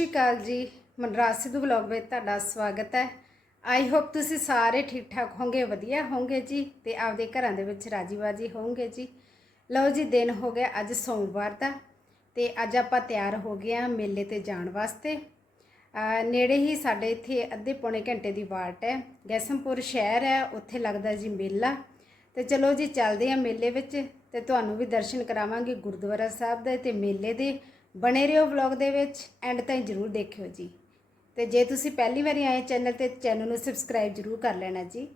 ਸ਼੍ਰੀ ਅਕਾਲ ਜੀ। ਮਨਰਾਜ ਸਿੱਧੂ ਵਲੌਗ ਵਿੱਚ ਤੁਹਾਡਾ ਸਵਾਗਤ ਹੈ। ਆਈ ਹੋਪ ਤੁਸੀਂ ਸਾਰੇ ਠੀਕ ਠਾਕ ਹੋਵੋਗੇ, ਵਧੀਆ ਹੋਵੋਗੇ ਜੀ ਤੇ ਆਪਦੇ ਘਰਾਂ ਦੇ ਵਿੱਚ ਰਾਜੀ ਬਾਜੀ ਹੋਵੋਗੇ ਜੀ। ਲਓ ਜੀ, ਦਿਨ ਹੋ ਗਿਆ ਅੱਜ ਸੋਮਵਾਰ ਦਾ ਤੇ ਅੱਜ ਆਪਾਂ ਤਿਆਰ ਹੋ ਗਏ ਆ ਮੇਲੇ ਤੇ ਜਾਣ ਵਾਸਤੇ। ਨੇੜੇ ਹੀ ਸਾਡੇ ਇੱਥੇ ਅੱਧੇ ਪੌਣੇ ਘੰਟੇ ਦੀ ਵਾਟ ਹੈ। ਗੈਸਮਪੁਰ ਸ਼ਹਿਰ ਹੈ, ਉੱਥੇ ਲੱਗਦਾ ਜੀ ਮੇਲਾ। ਤੇ ਚਲੋ ਜੀ, ਚੱਲਦੇ ਆ ਮੇਲੇ ਵਿੱਚ ਤੇ ਤੁਹਾਨੂੰ ਵੀ ਦਰਸ਼ਨ ਕਰਾਵਾਂਗੇ ਗੁਰਦੁਆਰਾ ਸਾਹਿਬ ਦੇ ਤੇ ਮੇਲੇ ਦੇ। ਬਣੇ ਰਹੋ ਵਲੌਗ ਦੇ ਵਿੱਚ ਐਂਡ ਤਾਈਂ ਜਰੂਰ ਦੇਖਿਓ ਜੀ। ਤੇ ਜੇ ਤੁਸੀਂ ਪਹਿਲੀ ਵਾਰੀ ਆਏ ਚੈਨਲ ਤੇ ਚੈਨਲ ਨੂੰ ਸਬਸਕ੍ਰਾਈਬ ਜਰੂਰ ਕਰ ਲੈਣਾ ਜੀ।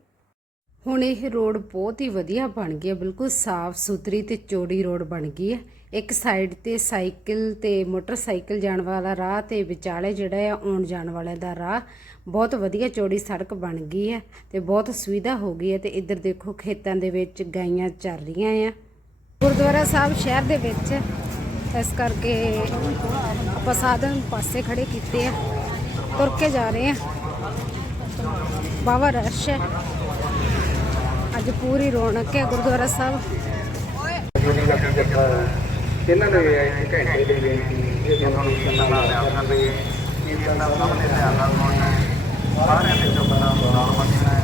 ਹੁਣ ਇਹ ਰੋਡ ਬਹੁਤ ਹੀ ਵਧੀਆ ਬਣ ਗਈ ਹੈ, ਬਿਲਕੁਲ ਸਾਫ਼ ਸੁਥਰੀ ਤੇ ਚੌੜੀ ਰੋਡ ਬਣ ਗਈ ਹੈ। ਇੱਕ ਸਾਈਡ ਤੇ ਸਾਈਕਲ ਤੇ ਮੋਟਰਸਾਈਕਲ ਜਾਣ ਵਾਲਾ ਰਾਹ ਤੇ ਵਿਚਾਲੇ ਜਿਹੜਾ ਹੈ ਆਉਣ ਜਾਣ ਵਾਲੇ ਦਾ ਰਾਹ, ਬਹੁਤ ਵਧੀਆ ਚੌੜੀ ਸੜਕ ਬਣ ਗਈ ਹੈ ਤੇ ਬਹੁਤ ਸੁਵਿਧਾ ਹੋ ਗਈ ਹੈ ਤੇ ਇੱਧਰ ਦੇਖੋ ਖੇਤਾਂ ਦੇ ਵਿੱਚ ਗਾਈਆਂ ਚੱਲ ਰਹੀਆਂ ਆ। ਗੁਰਦੁਆਰਾ ਸਾਹਿਬ ਸ਼ਹਿਰ ਦੇ ਵਿੱਚ ਇਸ ਕਰਕੇ ਆਪਾਂ ਸਾਧਨ ਪਾਸੇ ਖੜੇ ਕੀਤੇ ਆ ਤੁਰ ਕੇ ਜਾ ਰਹੇ ਆ। ਬਾਵਾ ਰਸ਼ ਹੈ। ਅੱਜ ਪੂਰੀ ਰੌਣਕ ਹੈ ਗੁਰਦੁਆਰਾ ਸਾਹਿਬ। ਇਹਨਾਂ ਦੇ ਇੱਕ ਘੰਟੇ ਦੇ ਵਿੱਚ ਇਹ ਉਹਨਾਂ ਨੂੰ ਕਿੰਨਾ ਲਾ ਉਹਨਾਂ ਦੇ ਇਹ ਉਹਨਾਂ ਸਾਹਮਣੇ ਧਿਆਨ ਨਾਲ ਹੋਣਾ ਸਾਰਿਆਂ ਦੇ ਚੁੱਪ ਨਾਲ ਨਾਲ ਮੰਨਣਾ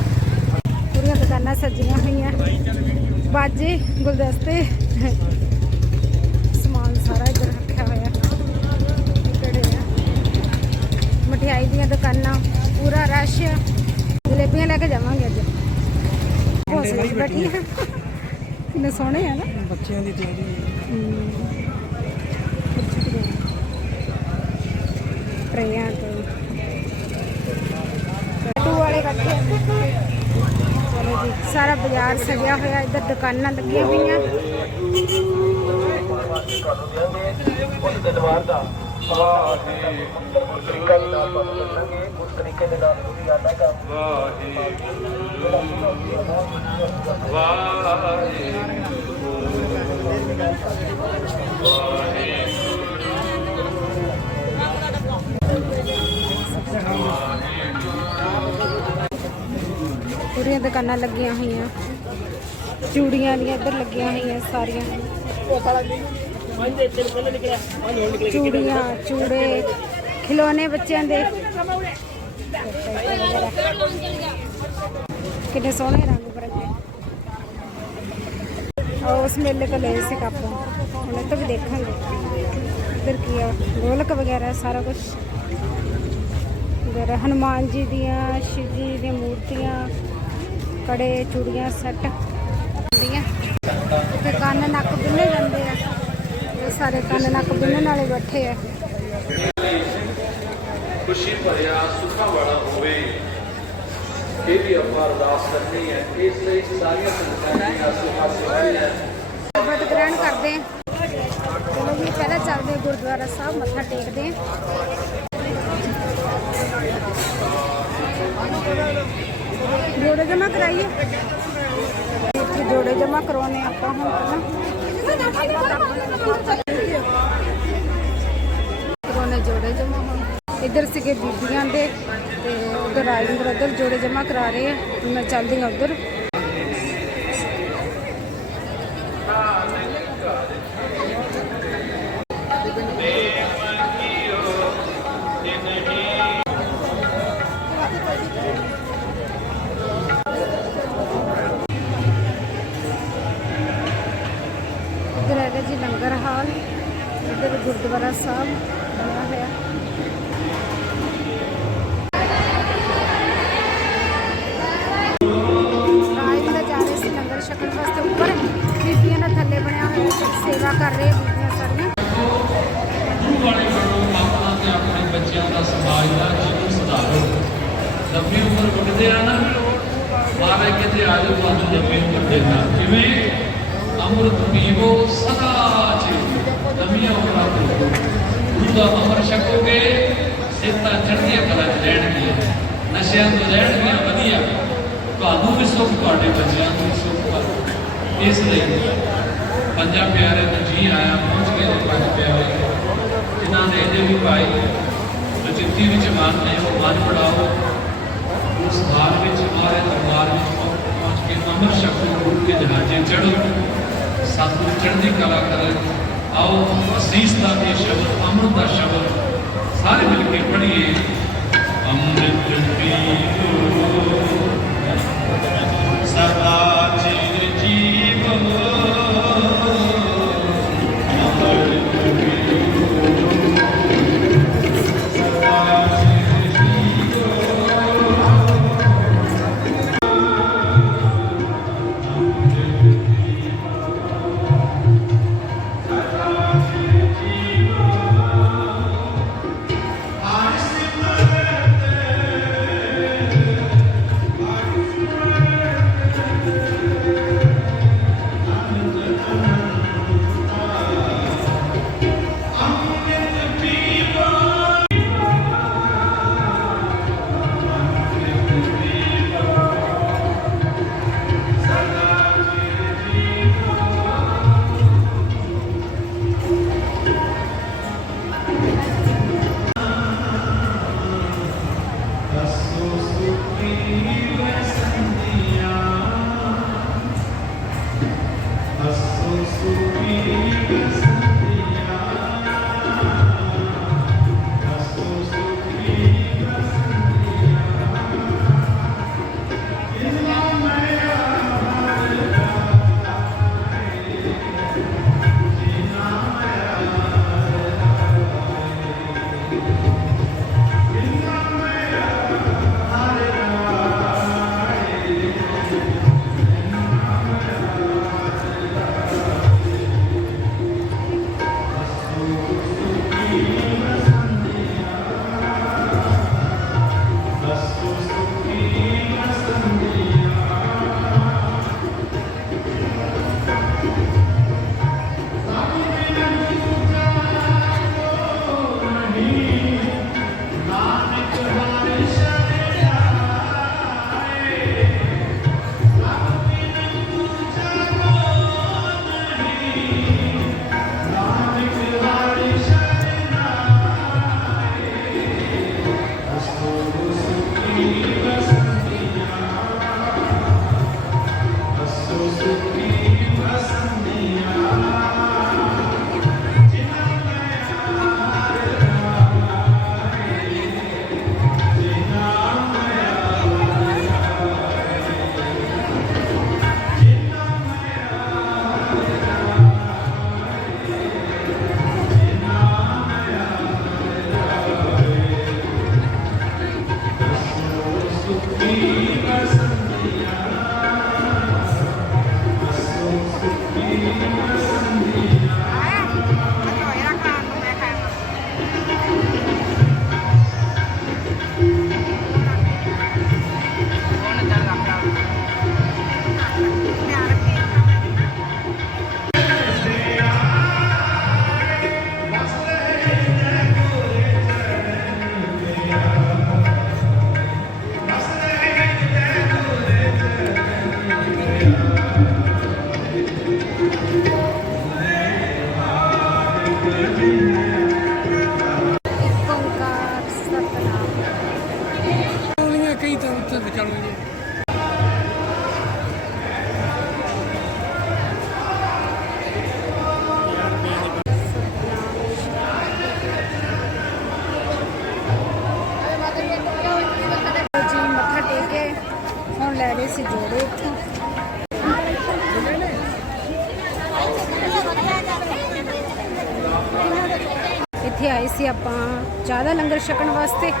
ਪੂਰੀਆਂ ਦੁਕਾਨਾਂ ਸਜੀਆਂ ਹੋਈਆਂ। ਬਾਜੇ ਗੁਲਦਸਤੇ ਸਮਾਨ ਸਾਰਾ ਇੱਧਰ ਰੱਖਿਆ ਹੋਇਆ ਇਹ ਕਿਹੜੇ ਆ ਮਠਿਆਈ ਦੀਆਂ ਦੁਕਾਨਾਂ ਪੂਰਾ ਰਸ਼। ਆ ਜਲੇਬੀਆਂ ਲੈ ਕੇ ਜਾਵਾਂਗੇ ਅੱਜ। ਹੌਸਲੇ 'ਚ ਬੈਠੀ ਆ। ਕਿੰਨੇ ਸੋਹਣੇ ਆ ਨਾ। ਬੱਚਿਆਂ ਦੀ ਤਿਆਰੀ। ਟਰੇਆਂ ਤੋਂ। ਟੂ ਵਾਲੇ ਇਕੱਠੇ। ਚਲੋ ਜੀ ਸਾਰਾ ਬਾਜ਼ਾਰ ਸਜਿਆ ਹੋਇਆ ਇੱਧਰ ਦੁਕਾਨਾਂ ਲੱਗੀਆਂ ਹੋਈਆਂ। ਉਸ ਦਿਨਵਾਰ ਦਾ ਤਰੀਕਾ ਦੇ ਨਾਲ ਤੁਹਾਨੂੰ ਦੱਸਾਂਗੇ ਉਸ ਤਰੀਕੇ ਦੇ ਨਾਲ ਤੁਸੀਂ ਜਾਣਾ ਕੰਮ ਪੂਰੀਆਂ ਦੁਕਾਨਾਂ ਲੱਗੀਆਂ ਹੋਈਆਂ। ਚੂੜੀਆਂ ਦੀਆਂ ਇੱਧਰ ਲੱਗੀਆਂ ਹੋਈਆਂ ਸਾਰੀਆਂ। ਚੂੜੀਆਂ, ਚੂੜੇ ਖਿਡੌਣੇ ਬੱਚਿਆਂ ਦੇ। ਕਿੰਨੇ ਸੋਹਣੇ ਰੰਗ ਬਰੰਗੇ। ਉਸ ਮੇਲੇ ਤੋਂ ਲਏ ਸੀ ਕੱਪ। ਹੁਣ ਇਹ ਤੋਂ ਵੀ ਦੇਖਾਂਗੇ। ਇੱਧਰ ਕੀ ਆ, ਗੋਲਕ ਵਗੈਰਾ, ਸਾਰਾ ਕੁਝ ਇਧਰ ਹਨੂਮਾਨ ਜੀ ਦੀਆਂ, ਸ਼ਿਵ ਜੀ ਦੀਆਂ ਮੂਰਤੀਆਂ, ਕੜੇ, ਚੂੜੀਆਂ, ਸੈੱਟ। ਹੁੰਦੀਆਂ। ਤੇ ਕੰਨ ਨੱਕ ਬਿੰਨੇ ਜਾਂਦੇ ਆ। ਸਾਰੇ ਕੰਨ ਨੱਕ ਬਿੰਨਣ ਵਾਲੇ ਬੈਠੇ ਆ। ਖੁਸ਼ੀ ਭਰਿਆ ਸੁੱਖਾਂ ਵਾਲਾ ਹੋਵੇ। ਇਹ ਵੀ ਆਪਾਂ ਅਰਦਾਸ ਕਰਨੀ ਹੈ। ਇਸ ਲਈ ਸਾਰੀਆਂ ਸੰਗਤਾਂ ਦੀ ਆਸੇ ਪਾਸੇ ਵਾਲੀਆਂ ਸ਼ਬਦ ਗ੍ਰਹਿਣ ਕਰਦੇ ਆ ਚਲੋ ਜੀ ਪਹਿਲਾਂ ਚੱਲਦੇ ਆ ਗੁਰਦੁਆਰਾ ਸਾਹਿਬ ਮੱਥਾ ਟੇਕਦੇ ਆ ਜੋੜੇ ਜਮਾ ਕਰਾਈਏ। ਇੱਥੇ ਜੋੜੇ ਜਮਾ ਕਰਵਾਉਣੇ ਆਪਾਂ ਹੁਣ। ਕਰਵਾਉਣੇ ਇੱਧਰ ਸੀਗੇ ਬੀਬੀਆਂ ਦੇ ਤੇ ਉਧਰ ਰਾਜਨ ਬ੍ਰਦਰ ਜੋੜੇ ਜਮਾ ਕਰਾ ਰਹੇ ਆ। ਹੁਣ ਮੈਂ ਚੱਲਦੀ ਹਾਂ ਉਧਰ। ਬੀਬੀਆਂ ਦਾ ਥੱਲੇ ਬਣਿਆ ਹੋਇਆ ਸੇਵਾ ਕਰ ਰਹੇ ਬੀਬੀਆਂ ਸਾਰੀਆਂ। ਵਾਲੇ ਬਣੋ ਆਪਣਾ ਤੇ ਆਪਣੇ ਬੱਚਿਆਂ ਦਾ ਸਮਾਜ ਦਾ ਜੀਵਨ ਸੁਧਾਰੋ ਲੰਬੀ ਉਮਰ ਵੱਡਦੇ ਆ ਨਾ ਮਾਰੇ ਕਿਤੇ ਆ ਤੁਹਾਨੂੰ ਲੰਬੀ ਉਮਰ ਦੇਣਾ ਕਿਵੇਂ ਅੰਮ੍ਰਿਤ ਪੀਵੋ ਸਦਾ ਜੀ ਲੰਮੀਆਂ ਉਮਰਾਂ ਦੇ ਉਹਦਾ ਅਮਰ ਛਕੋਗੇ ਸਿੱਤਾ ਚੜ੍ਹਦੀਆਂ ਕਲਾ ਚ ਰਹਿਣਗੀਆਂ ਨਸ਼ਿਆਂ ਤੋਂ ਰਹਿਣਗੀਆਂ ਵਧੀਆ। ਤੁਹਾਨੂੰ ਵੀ ਸੁੱਖ, ਤੁਹਾਡੇ ਬੱਚਿਆਂ ਨੂੰ ਵੀ ਸੁੱਖ ਇਸ ਲਈ ਪੰਜਾਂ ਪਿਆਰੇ ਨੂੰ ਜੀ ਆਇਆ, ਪਹੁੰਚ ਗਏ ਨੇ ਪੰਜ ਪਿਆਰੇ ਇਹਨਾਂ ਨੇ ਇਹਦੇ ਵੀ ਭਾਈ ਬਚਿੱਤੀ ਵਿੱਚ ਮਨ ਨੇ ਉਹ ਮਨ ਪੜਾਓ, ਉਸ ਹਾਲ ਵਿੱਚ ਮਾਰੇ ਦਰਬਾਰ ਵਿੱਚ ਪਹੁੰਚ ਕੇ ਅਮਰ ਸ਼ਕਤੀ ਗੁਰੂ ਕੇ ਜਹਾਜ਼ੇ ਚੜੋ ਸਤਿਗੁਰ ਚੜ੍ਹਦੀ ਕਲਾ ਕਰੇ ਆਓ, ਅਸੀਸ ਦਾ ਇਹ ਸ਼ਬਦ ਅੰਮ੍ਰਿਤ ਦਾ ਸ਼ਬਦ, ਸਾਰੇ ਮਿਲ ਕੇ ਪੜ੍ਹੀਏ। ਅੰਮ੍ਰਿਤ ਪੀਓ ਸਦਾ ਇੱਥੇ ਆਏ ਸੀ ਆਪਾਂ ਜ਼ਿਆਦਾ ਲੰਗਰ ਛਕਣ ਵਾਸਤੇ।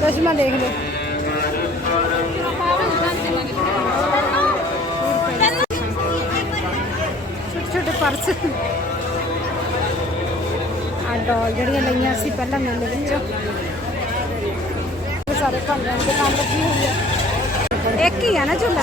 ਚਸ਼ਮਾ ਦੇਖ ਲਓ। ਛੋਟੇ ਛੋਟੇ ਪਰਸ। ਆ ਡੋਲ ਜਿਹੜੀਆਂ ਲਈਆਂ ਸੀ ਪਹਿਲਾਂ ਮੇਲੇ ਵਿੱਚੋਂ। ਸਾਰੇ ਭਾਂਡਿਆਂ ਦੀ ਦੁਕਾਨ ਲੱਗੀ ਹੋਈ ਹੈ ਇੱਕ ਹੀ ਆ ਨਾ ਝੂਲਾ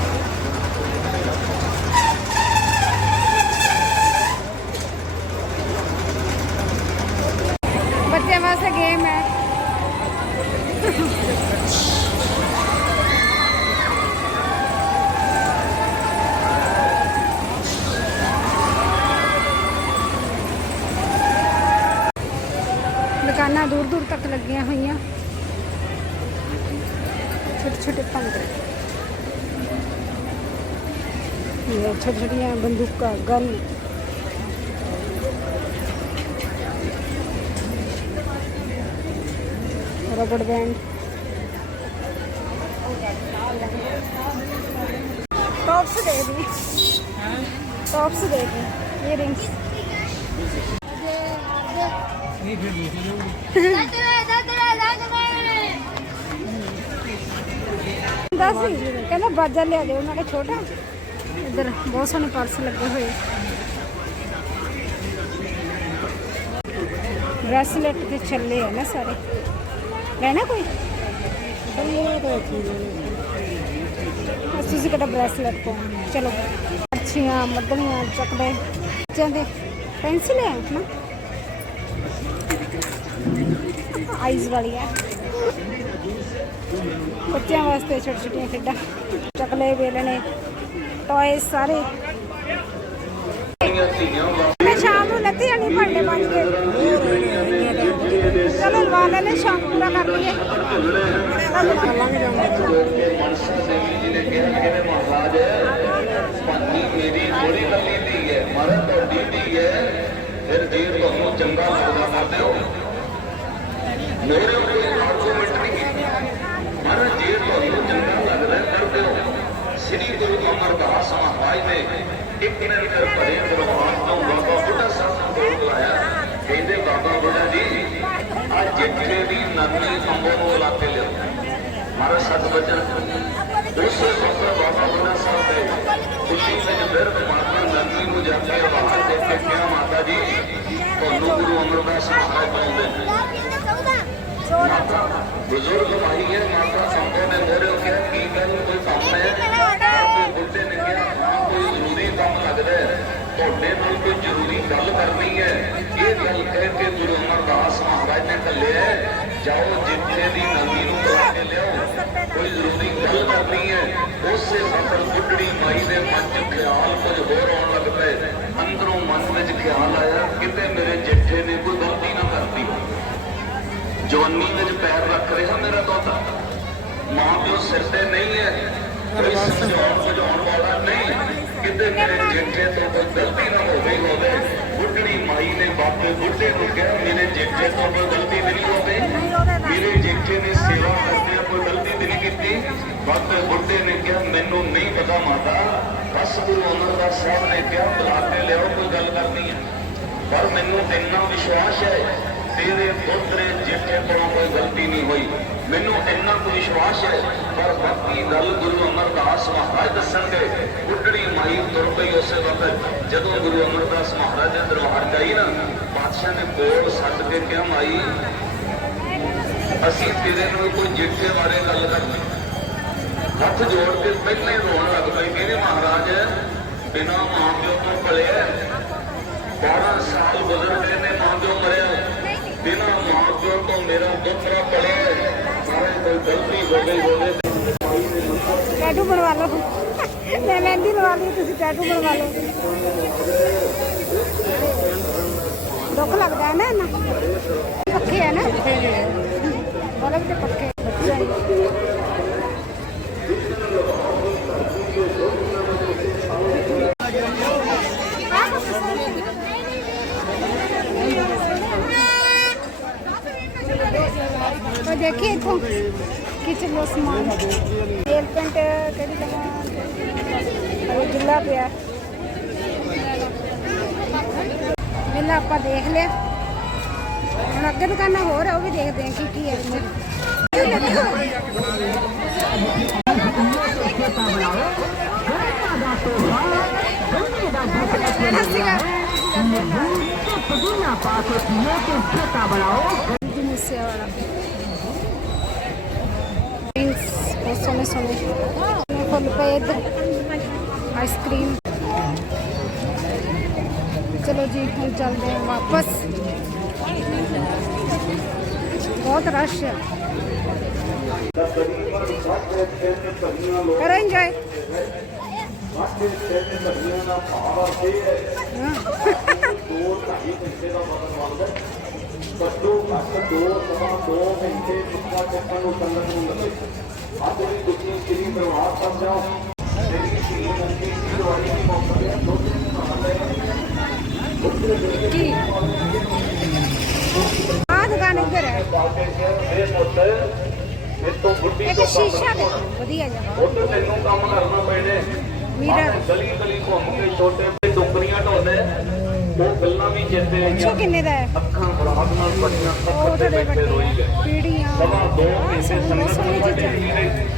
ਲੱਗੀਆਂ ਹੋਈਆਂ ਛੋਟੇ ਛੋਟੇ ਪੰਗੇ ਇਹ ਛੋਟੀਆਂ ਛੋਟੀਆਂ ਬੰਦੂਕਾਂ ਗਨ ਰਬੜ ਬੈਂਡ टॉप्स दे दी टॉप्स दे दी इयरिंग्स ਨਹੀਂ ਫਿਰ ਦੂਸਰੇ ਨੂੰ ਦੱਸ ਕਹਿੰਦਾ ਬਾਜਾ ਲਿਆ ਦੇ ਉਹਨਾਂ ਦਾ ਛੋਟਾ। ਇੱਧਰ ਬਹੁਤ ਸੋਹਣੇ ਪਰਸ ਲੱਗੇ ਹੋਏ। ਬ੍ਰੈਸਲੇਟ ਤੇ ਚੱਲੇ ਆ ਨਾ ਸਾਰੇ। ਲੈਣਾ ਕੋਈ? ਤੁਸੀਂ ਕਿਹੜਾ ਬ੍ਰੈਸਲੇਟ ਪਾ ਚਲੋ ਅੱਛੀਆਂ ਮੱਧਣੀਆਂ ਚੱਕਦੇ। ਬੱਚਿਆਂ ਦੇ ਪੈਨਸਿਲ ਹੈ ਨਾ ਆਈਜ਼ ਵਾਲੀ ਹੈ। ਬੱਚਿਆਂ ਵਾਸਤੇ ਛੋਟੇ ਛੋਟੀਆਂ ਖੇਡਾਂ। ਚਕਲੇ ਵੇਲਣੇ ਟੌਏ ਸਾਰੇ। ਮੈਂ ਸ਼ਾਮ ਨੂੰ ਲੱਤੀ ਜਾਣੀ ਭਾਂਡੇ ਮਾਂਜ ਕੇ। ਚਲੋ, ਲਵਾ ਲੈਣੇ ਸ਼ਾਮ ਪੂਰਾ ਕਰ ਲਈਏ। ਫਿਰ ਜੇ ਤੁਹਾਨੂੰ ਚੰਗਾ ਲੱਗਦਾ ਕਰਦੇ ਹੋ ਮੇਰੇ ਕੋਈ ਆਰਗੂਮੈਂਟ ਨਹੀਂ ਕੀਤੀ ਮਾਰਾ ਜੇ ਤੁਹਾਨੂੰ ਚੰਗਾ ਲੱਗਦਾ ਕਰਦੇ ਹੋ ਸ੍ਰੀ ਗੁਰੂ ਅਮਰਦਾਸ ਮਹਾਰਾਜ ਨੇ ਇੱਕ ਦਿਨ ਫਿਰ ਭਰੇ ਦਰਬਾਰ ਤੋਂ ਬਾਬਾ ਬੁੱਢਾ ਸਾਹਿਬ ਨੂੰ ਕੋਲ ਬੁਲਾਇਆ ਕਹਿੰਦੇ ਬਾਬਾ ਬੁੱਢਾ ਜੀ ਅੱਜ ਜਿੱਥੇ ਦੀ ਨਦੀ ਅੰਬੋ ਨੂੰ ਲਾ ਕੇ ਲਿਓ ਮਾਰਾ ਸਤ ਬਚਨ ਉਸੇ ਵਕਤ ਬਾਬਾ ਬੁੱਢਾ ਸਾਹਿਬ ਦੇ ਖੁਸ਼ੀ ਵਿੱਚ ਫਿਰ ਮਾਤਾ ਭਾਈ ਹੈ ਮਾਤਾ ਸੰਤੋ ਨੇ ਮੋਰੇ ਕਿਹਾ ਕੀ ਗੱਲ ਕੋਈ ਕੰਮ ਹੈ? ਕੋਈ ਬੁੱਢੇ ਨੇ ਕਿਹਾ ਹਾਂ ਕੋਈ ਜ਼ਰੂਰੀ ਕੰਮ ਲੱਗਦਾ ਹੈ। ਤੁਹਾਡੇ ਨਾਲ ਕੋਈ ਜ਼ਰੂਰੀ ਗੱਲ ਕਰਨੀ ਹੈ। ਇਹ ਗੱਲ ਕਹਿ ਕੇ ਗੁਰੂ ਅਮਰਦਾਸ ਮਹਾਰਾਜ ਨੇ ਕੱਲਿਆ ਜਾਓ ਜਿੱਥੇ ਦੀ ਨਦੀ ਨੂੰ ਬੁਲਾ ਕੇ ਲਿਆਓ। ਕੋਈ ਜ਼ਰੂਰੀ ਗੱਲ ਕਰਨੀ ਹੈ ਉਸੇ ਵਕਤ ਬੁੱਢੜੀ ਮਾਈ ਦੇ ਮਨ 'ਚ ਖਿਆਲ ਕੁਝ ਹੋਰ ਆਉਣ ਲੱਗ ਪਏ ਅੰਦਰੋਂ ਮਨ ਵਿੱਚ ਖਿਆਲ ਆਇਆ ਕਿਤੇ ਮੇਰੇ ਜੇਠੇ ਨੇ ਕੋਈ ਗਲਤੀ ਨਾ ਕਰਤੀ। ਜਵਾਨੀ ਵਿੱਚ ਪੈਰ ਰੱਖ ਰਿਹਾ ਮੇਰਾ ਦੋਤਾ। ਮਾਂ ਪਿਓ ਸਿਰ ਤੇ ਨਹੀਂ ਹੈ। ਕੋਈ ਸਮਝਾਉਣ ਬੁਝਾਉਣ ਵਾਲਾ ਨਹੀਂ। ਕਿਤੇ ਮੇਰੇ ਜੇਠੇ ਤੋਂ ਕੋਈ ਗਲਤੀ ਨਾ ਹੋ ਗਈ ਹੋਵੇ। ਬੁੱਢੜੀ ਮਾਈ ਨੇ ਬਾਪੇ ਬੁੱਢੇ ਨੂੰ ਕਿਹਾ ਮੇਰੇ ਜੇਠੇ ਤੋਂ ਕੋਈ ਗਲਤੀ ਨਹੀਂ ਹੋਵੇ। ਮੇਰੇ ਜੇਠੇ ਨੇ ਸੇਵਾ ਕਰਦਿਆਂ ਕੋਈ ਗਲਤੀ ਤਾਂ ਨਹੀਂ ਕੀਤੀ। ਬਾਪੇ ਬੁੱਢੇ ਨੇ ਕਿਹਾ ਮੈਨੂੰ ਨਹੀਂ ਪਤਾ ਮਾਤਾ। ਬਸ ਗੁਰੂ ਅਮਰਦਾਸ ਸਾਹਿਬ ਨੇ ਕਿਹਾ ਬੁਲਾ ਕੇ ਲਿਆਓ ਕੋਈ ਗੱਲ ਕਰਨੀ ਹੈ। ਪਰ ਮੈਨੂੰ ਇੰਨਾ ਵਿਸ਼ਵਾਸ ਹੈ ਤੇਰੇ ਪੁੱਤਰੇ ਜਿੱਥੇ ਕੋਲੋਂ ਕੋਈ ਗਲਤੀ ਨਹੀਂ ਹੋਈ। ਮੈਨੂੰ ਇੰਨਾ ਕੁ ਵਿਸ਼ਵਾਸ ਹੈ, ਪਰ ਬਾਕੀ ਗੱਲ ਗੁਰੂ ਅਮਰਦਾਸ ਮਹਾਰਾਜ ਦੱਸਣਗੇ। ਬੁੱਢੜੀ ਮਾਈ ਤੁਰ ਪਈ ਉਸੇ ਵਕਤ। ਜਦੋਂ ਗੁਰੂ ਅਮਰਦਾਸ ਮਹਾਰਾਜ ਦੇ ਦਰਬਾਰ ਜਾਈ ਨਾ ਬਾਦਸ਼ਾਹ ਨੇ ਕੋਲ ਸੱਦ ਕੇ ਕਿਹਾ, ਮਾਈ, ਅਸੀਂ ਤੇਰੇ ਨਾਲ ਕੋਈ ਜਿੱਥੇ ਬਾਰੇ ਗੱਲ ਕਰਨੀ। ਹੱਥ ਜੋੜ ਕੇ ਪਹਿਲੇ ਰੋਣ ਲੱਗ ਪਈ ਕਹਿੰਦੇ, ਮਹਾਰਾਜ, ਬਿਨਾ ਮਾਂ ਪਿਓ ਤੋਂ ਪਲਿਆ 12 ਸਾਲ ਗੁਜ਼ਰ ਗਏ ਨੇ, ਮਾਂ ਪਿਓ ਮਰਿਆ ਬਿਨਾ ਮਾਂ ਪਿਓ ਤੋਂ ਮੇਰਾ ਪੁੱਤਰਾ ਪਲਿਆ ਸਾਰੇ ਕੋਈ ਗਲਤੀ ਹੋ ਗਈ ਹੋਵੇ। ਟੈਟੂ ਬਣਵਾ ਲਓ। ਮੈਂ ਮਹਿੰਦੀ ਲਵਾ ਲਈ, ਤੁਸੀਂ ਟੈਟੂ ਬਣਵਾ ਲਓ। ਦੁੱਖ ਲੱਗਦਾ ਹੈ ਨਾ ਇਹਨਾਂ ਪੱਕੇ ਹੈ ਨਾ। ਬੋਲੇ ਤੇ ਪੱਕੇ ਬੱਚੇ देखिए तो किचलो सामान एयर पेंट करी लगा। पे आप देख ले। हम वो भी कि की है मुझसे वाला ਹੱਸੀਗਾ ਜੀ ਮੂਸੇ ਵਾਲਾ ਡਰਿੰਕਸ ਸੋਹਣੇ। ਸੋਹਣੇ ਫੁੱਲ ਪਏ ਇੱਧਰ ਆਈਸਕ੍ਰੀਮ ਚਲੋ ਜੀ, ਹੁਣ ਚੱਲਦੇ ਹਾਂ ਵਾਪਸ। ਬਹੁਤ ਰਸ਼ ਹੈ। ਕਰੋ ਇੰਜੋਏ ਘੱਟੋ ਘੱਟ ਦੋ ਸਵਾ ਦੋ ਘੰਟੇ ਮੱਥਾ ਟੇਕਣ ਨੂੰ ਸੰਗਤ ਨੂੰ ਲੱਗੇ ਅੱਜ ਵੀ ਤੁਸੀਂ ਸ੍ਰੀ ਦਰਬਾਰ ਸਾਹਿਬ ਜਾਓ ਤੇਰੀ ਸ੍ਰੀ ਮੰਦੀ ਦੀ ਦਵਾਈ ਦੀ ਮੌਕੇ ਤੇ ਦੋ ਦਿਨ ਨਾਲ ਕੀ ਆ ਦੁਕਾਨ ਇੱਧਰ ਹੈ। ਬਾਬੇ ਜੀ ਇਹ ਪੁੱਤ ਇਹ ਤੋਂ ਬੁੱਢੀ ਇੱਕ ਤੋਂ ਸ਼ੀਸ਼ਾ ਕੰਮ ਦੇਖੋ ਵਧੀਆ ਜਿਹਾ। ਉਹ ਤੇ ਤੈਨੂੰ ਕੰਮ ਕਰਨਾ ਪੈਣੇ ਮਿਰਰ। ਗਲੀ ਗਲੀ ਘੁੰਮ ਕੇ ਛੋਟੇ ਤੇ ਟੋਕਰੀਆਂ ਢੋਲੇ ਉਹ ਗੱਲਾਂ ਵੀ ਚੇਤੇ ਪੁੱਛੋ ਆਈਆਂ ਕਿੰਨੇ ਦਾ ਹੈ? ਅੱਖਾਂ ਬਰਾਤ ਨਾਲ ਪਟੀਆਂ ਉਹ ਅੱਖ ਤੇ ਤੁਹਾਡੇ ਬੈਠੇ ਰੋਈ ਵੱਡੇ। ਗਏ ਪੀੜੀਆਂ ਸਵਾ ਦੋ ਆਹ ਘੰਟੇ ਸੋਹਣੇ ਸੰਗਤ ਸੋਹਣੇ ਨੂੰ ਚੀਜ਼ਾਂ ਵੱਡੇ ਨੇ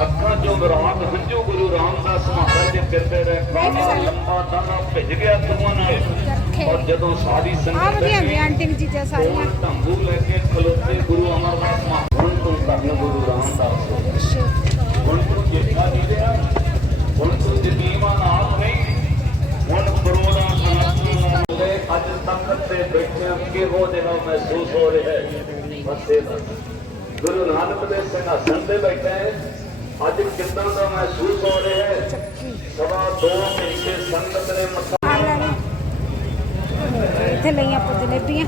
ਅੱਖਾਂ ਚੋਂ ਬਰਾਤ ਹੰਝੂ ਗੁਰੂ ਰਾਮਦਾਸ ਮਹਾਰਾਜ ਦੇ ਫਿਰਦੇ ਰਹੇ ਕਾਲਾ ਲੰਬਾ ਦਾਣਾ ਭਿੱਜ ਗਿਆ ਤੁਮਾਂ ਨਾਲ ਚਰਖੇ ਔਰ ਜਦੋਂ ਸਾਰੀ ਆ ਸੰਗਤ ਵਧੀਆ ਬੈਠੀ, ਹੁੰਦੀਆਂ ਆਂਟੀਕ ਚੀਜ਼ਾਂ ਸਾਰੀਆਂ ਉਹ ਢੰਬੂ ਲੈ ਕੇ ਖਲੋਤੇ ਗੁਰੂ ਅਮਰਦਾਸ ਮਹਾਰਾਜ ਹੁਣ ਤੂੰ ਕਰਨ ਗੁਰੂ ਰਾਮਦਾਸ ਹੁਣ ਤੂੰ ਜਿੱਥਾ ਨਹੀਂ ਰਿਹਾ ਹੁਣ ਤੂੰ ਜਦੀਵਾ ਨਾਲ ਨਹੀਂ ਹੁਣ ਕਰੋਨਾ ਸਨਾਤਨ ਨਾਲ ਅੱਜ ਤਖਤ ਤੇ ਬੈਠਿਆਂ ਕਿਹੋ ਜਿਹਾ ਮਹਿਸੂਸ ਹੋ ਰਿਹਾ ਹੈ ਬਸ ਇਹ ਦੱਸ ਗੁਰੂ ਨਾਨਕ ਦੇ ਸਿੰਘਾਸਣ ਤੇ ਬੈਠਾ ਅੱਜ ਕਿੱਦਾਂ ਦਾ ਮਹਿਸੂਸ ਹੋ ਰਿਹਾ ਹੈ? ਸਵਾ ਦੋ ਘੰਟੇ ਸੰਗਤ ਨੇ ਮੱਥਾ ਇੱਥੇ ਲਈਆਂ ਆਪਾਂ ਜਲੇਬੀਆਂ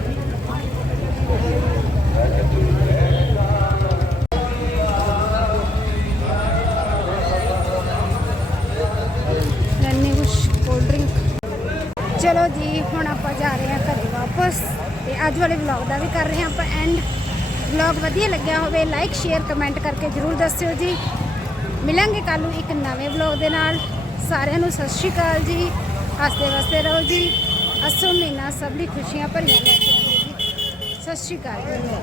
ਲੈਣੇ ਕੁਛ ਕੋਲਡ ਡਰਿੰਕ ਚਲੋ ਜੀ, ਹੁਣ ਆਪਾਂ ਜਾ ਰਹੇ ਹਾਂ ਘਰੇ ਵਾਪਸ। ਤੇ ਅੱਜ ਵਾਲੇ ਵਲੌਗ ਦਾ ਵੀ ਕਰ ਰਹੇ ਹਾਂ ਆਪਾਂ ਐਂਡ ਵਲੌਗ ਵਧੀਆ ਲੱਗਿਆ ਹੋਵੇ ਲਾਈਕ ਸ਼ੇਅਰ ਕਮੈਂਟ ਕਰਕੇ ਜਰੂਰ ਦੱਸਿਓ ਜੀ। ਮਿਲਾਂਗੇ ਕੱਲ ਨੂੰ ਇੱਕ ਨਵੇਂ ਵਲੌਗ ਦੇ ਨਾਲ। ਸਾਰਿਆਂ ਨੂੰ ਸਤਿ ਸ਼੍ਰੀ ਅਕਾਲ ਜੀ। ਹੱਸਦੇ ਵਸਦੇ ਰਹੋ ਜੀ। ਅਸੋ ਮਹੀਨਾ ਸਭ ਲਈ ਖੁਸ਼ੀਆਂ ਭਰੀਆਂ ਲੈ ਕੇ ਆਵੇ ਜੀ। ਸਤਿ ਸ਼੍ਰੀ ਅਕਾਲ ਜੀ।